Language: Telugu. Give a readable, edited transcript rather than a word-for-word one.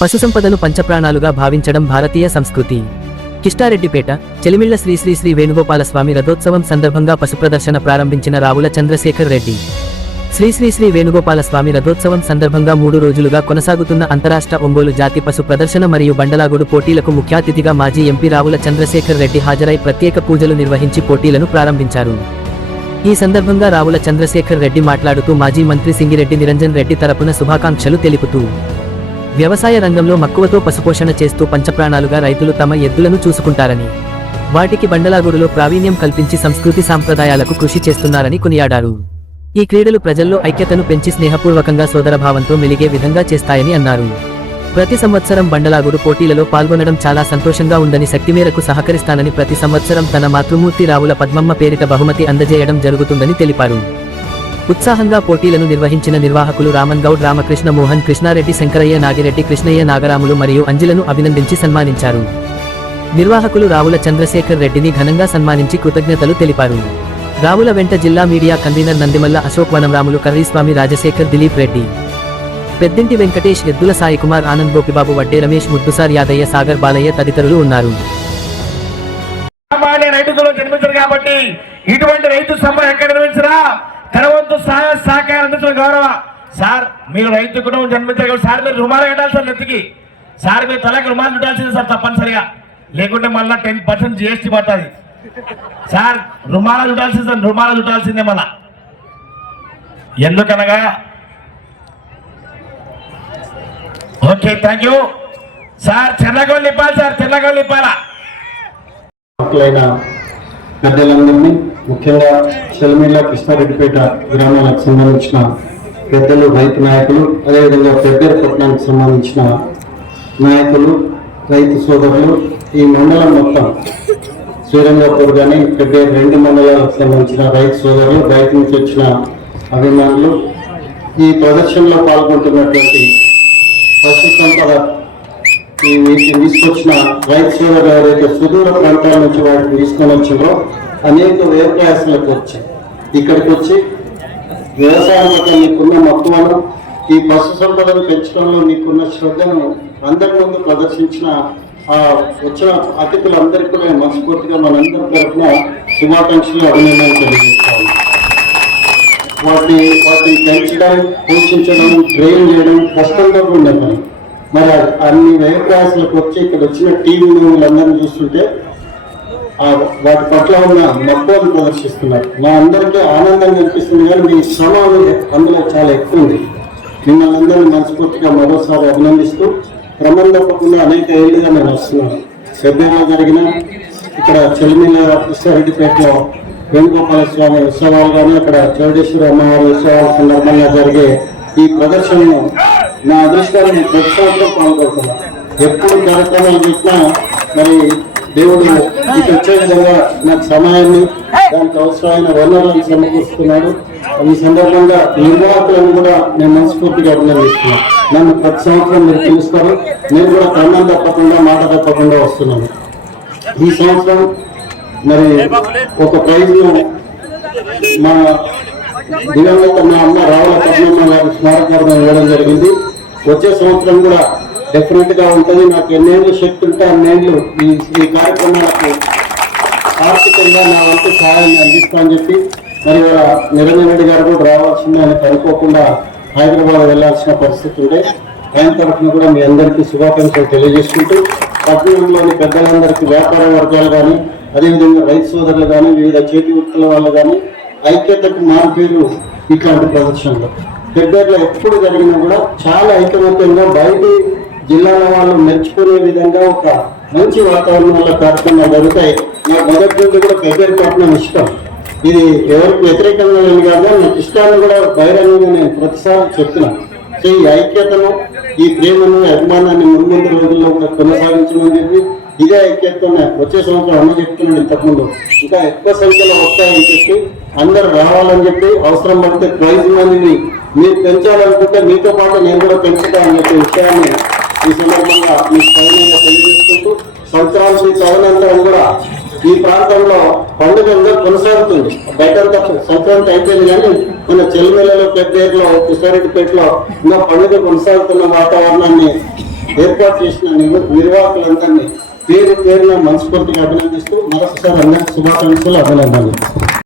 పశుసంపదను పంచప్రాణాలుగా భావించడం భారతీయ సంస్కృతి. కిష్టారెడ్డిపేట చెలిమిళ్ల శ్రీ శ్రీ శ్రీ వేణుగోపాలస్వామి రథోత్సవం సందర్భంగా పశు ప్రదర్శన ప్రారంభించిన రావుల చంద్రశేఖర్ రెడ్డి. శ్రీ శ్రీ శ్రీ వేణుగోపాలస్వామి రథోత్సవం సందర్భంగా 3 రోజులుగా కొనసాగుతున్న అంతరాష్ట్ర ఒంగోలు జాతి పశు ప్రదర్శన మరియు బండలాగుడు పోటీలకు ముఖ్య అతిథిగా మాజీ ఎంపీ రావుల చంద్రశేఖర్ రెడ్డి హాజరై ప్రత్యేక పూజలు నిర్వహించి పోటీలను ప్రారంభించారు. ఈ సందర్భంగా రావుల చంద్రశేఖర్ రెడ్డి మాట్లాడుతూ మాజీ మంత్రి సింగిరెడ్డి నిరంజన్ రెడ్డి తరపున శుభాకాంక్షలు తెలుపుతూ వ్యవసాయ రంగంలో మక్కువతో పశుపోషణ చేస్తూ పంచప్రాణాలుగా రైతులు తమ ఎద్దులను చూసుకుంటారని, వాటికి బండలాగుడులో ప్రావీణ్యం కల్పించి సంస్కృతి సాంప్రదాయాలకు కృషి చేస్తున్నారని కొనియాడారు. ఈ క్రీడలు ప్రజల్లో ఐక్యతను పెంచి స్నేహపూర్వకంగా సోదరభావంతో మెలిగే విధంగా చేస్తాయని అన్నారు. ప్రతి సంవత్సరం బండలాగుడు పోటీలలో పాల్గొనడం చాలా సంతోషంగా ఉందని, శక్తి మేరకు సహకరిస్తానని, ప్రతి సంవత్సరం తన మాతృమూర్తి రావుల పద్మమ్మ పేరిట బహుమతి అందజేయడం జరుగుతుందని తెలిపారు. ఉత్సాహంగా పోటీలను నిర్వహించిన నిర్వాహకులు రామన్ గౌడ్, రామకృష్ణ మోహన్, కృష్ణారెడ్డి, శంకరయ్య, నాగిరెడ్డి, కృష్ణయ్య, నాగరాములు మరియు అంజలను అభినందించి సన్మానించారు. నిర్వాహకులు రావుల చంద్రశేఖర్ రెడ్డిని ఘనంగా సన్మానించి కృతజ్ఞతలు తెలిపారు. రావుల వెంట జిల్లా మీడియా కన్వీనర్ నందిమల్ల అశోక్, వనంరాములు, కర్రీస్వామి, రాజశేఖర్, దిలీప్ రెడ్డి, పెద్దింటి వెంకటేష్, ఎద్దుల సాయికుమార్, ఆనంద్, గోపిబాబు, వడ్డే రమేష్, ముద్దుసార్ యాదయ్య, సాగర్ బాలయ్య తదితరులు ఉన్నారు. కాబట్టి ఇటువంటి రైతు సభ ఎక్కడ నిర్వహించినా తన వంతు సహకారం అందించిన గౌరవ సార్, మీరు రైతు కుటుంబం జన్మించారు సార్, మీరు రుమాలు కట్టాలి సార్, నెత్తికి సార్, మీరు తలకి రుమాలు చుట్టాల్సింది సార్ తప్పనిసరిగా, లేకుంటే మళ్ళీ 10% GST పడుతుంది సార్. రుమాల చుట్టాల్సింది సార్, రుమాల చుట్టాల్సిందే మళ్ళా. ఎందుకనగా ఓకే, థ్యాంక్ యూ సార్. చెన్నగోళ్ళు ఇప్పాలి సార్, చెన్నగోళ్ళు ఇప్పాలా. పెద్దలందరినీ, ముఖ్యంగా చెలిమిళ్ల కృష్ణారెడ్డిపేట గ్రామాలకు సంబంధించిన పెద్దలు, రైతు నాయకులు, అదేవిధంగా పెద్దపట్నానికి సంబంధించిన నాయకులు, రైతు సోదరులు, ఈ మండలం మొత్తం శ్రీరంగపూర్ కానీ పెద్ద 2 మండలాలకు సంబంధించిన రైతు సోదరులు, రైతు నుంచి వచ్చిన అభిమానులు, ఈ ప్రదర్శనలో పాల్గొంటున్నటువంటి పశు సంపద వీటిని తీసుకొచ్చిన రైతు సోదరులు ఎవరైతే సుదూర ప్రాంతాల నుంచి వాటిని తీసుకొని వచ్చారో అనేక వ్యవసాయాలకు వచ్చాయి. ఇక్కడికి వచ్చి వ్యవసాయం పట్ల నీకున్న మక్కువను, ఈ పశు సంపదను పెంచడంలో నీకున్న శ్రద్ధను అందరి ముందు ప్రదర్శించిన వచ్చిన అతిథులందరికీ కూడా మనస్ఫూర్తిగా మనందరి తరఫున శుభాకాంక్షలు, అభినందనలు తెలియజేస్తాను. వాటిని పెంచడం, పోషించడం, ట్రైన్ చేయడం కష్టంగా ఉండే పని. మరి అన్ని వ్యవసాయాలకు వచ్చి ఇక్కడ వచ్చిన టీవీ వాళ్ళందరినీ చూస్తుంటే వాటి పట్ల ఉన్న మక్కువను ప్రదర్శిస్తున్నారు. మా అందరికీ ఆనందంగా అనిపిస్తుంది, కానీ మీ శ్రమ అందులో చాలా ఎక్కువ ఉంది. మిమ్మల్ని అందరినీ మనస్ఫూర్తిగా మరోసారి అభినందిస్తూ, క్రమం తప్పకుండా అనేక ఏళ్ళుగా నేను వస్తున్నాను. ఫిబ్రవరిలో జరిగిన ఇక్కడ చెలిమిల కృష్ణారెడ్డిపేటలో వేణుగోపాల స్వామి ఉత్సవాలు కానీ, అక్కడ చౌడేశ్వరి అమ్మవారి ఉత్సవాల సందర్భంగా జరిగే ఈ ప్రదర్శనను నా అదృష్టాన్ని ప్రతి సంవత్సరం పాల్గొంటున్నాను. ఎప్పుడు కార్యక్రమాలు పెట్టినా మరి దేవుడు ఇటు వచ్చే విధంగా నాకు సమయాన్ని, దానికి అవసరమైన వనరులను సమకూరుస్తున్నాడు. ఈ సందర్భంగా నిర్వాహకులను కూడా నేను మనస్ఫూర్తిగా అభినందిస్తున్నాను. నన్ను ప్రతి సంవత్సరం మీరు పిలుస్తారు, నేను కూడా క్రమం తప్పకుండా, మాట తప్పకుండా వస్తున్నాను. ఈ సంవత్సరం మరి ఒక ప్రైజ్ను మా దివంగత మా అమ్మ రావుల పద్మమ్మ గారి స్మారకార్థం ఇవ్వడం జరిగింది. వచ్చే సంవత్సరం కూడా డెఫినెట్ గా ఉంటుంది. నాకు ఎన్నేళ్ళు శక్తి ఉంటే అన్నేళ్ళు ఈ కార్యక్రమాలకు ఆర్థికంగా నా వంతు సహాయాన్ని అందిస్తామని చెప్పి, మరి నిరంజన్ రెడ్డి గారు కూడా రావాల్సిందే అని అనుకోకుండా హైదరాబాద్ వెళ్లాల్సిన పరిస్థితి ఉండే. ఆయన తరఫున కూడా మీ అందరికీ శుభాకాంక్షలు తెలియజేసుకుంటూ, పట్టణంలోని పెద్దలందరికీ, వ్యాపార వర్గాలు కానీ, అదేవిధంగా రైతు సోదరులు కానీ, వివిధ చేతి వృత్తుల వాళ్ళు కానీ ఐక్యతకు మారుపేరు ఇట్లాంటి ప్రదర్శనలు. దగ్గరలో ఎప్పుడు జరిగినా కూడా చాలా ఐకమత్యంగా బయటి జిల్లాల వాళ్ళు మెచ్చుకునే విధంగా ఒక మంచి వాతావరణంలో కార్యక్రమాలు జరుగుతాయి. నాకు మొదటి నుండి కూడా పెద్దపట్నం ఇష్టం. ఇది ఎవరికి వ్యతిరేకంగా లేదు కాదు, నాకు ఇష్టాన్ని కూడా బహిరంగంగా నేను ప్రతిసారి చెప్తున్నాను. సో ఈ ఐక్యతను, ఈ ప్రేమను, అభిమానాన్ని ముందు రోజుల్లో కొనసాగించమని చెప్పి, ఇదే ఐక్యతతోనే వచ్చే సంవత్సరం అమ్మ చెప్తున్నాను, ఇంతకుముందు ఇంకా ఎక్కువ సంఖ్యలో వస్తాయని చెప్పి, అందరూ రావాలని చెప్పి, అవసరం పడితే ప్రైజ్ మనీని మీరు పెంచాలనుకుంటే మీతో పాటు నేను కూడా పెంచుతానని చెప్పే విషయాన్ని ఈ సందర్భంగా మీకు సవినయంగా తెలియజేసుకుంటూ, సంక్రాంతి తదనంతరం కూడా ఈ ప్రాంతంలో పండుగ కొనసాగుతుంది. బయటంతా సంక్రాంతి అయిపోయింది, కానీ మన చెల్లిమెల్లలో, పెద్దేరులో, కృష్ణారెడ్డిపేటలో ఇంకా పండుగ కొనసాగుతున్న వాతావరణాన్ని ఏర్పాటు చేసిన నిర్వాహకులందరినీ పేరు పేరున మనస్ఫూర్తిగా అభినందిస్తూ మరొకసారి అందరికీ శుభాకాంక్షలు, అభినందనలు.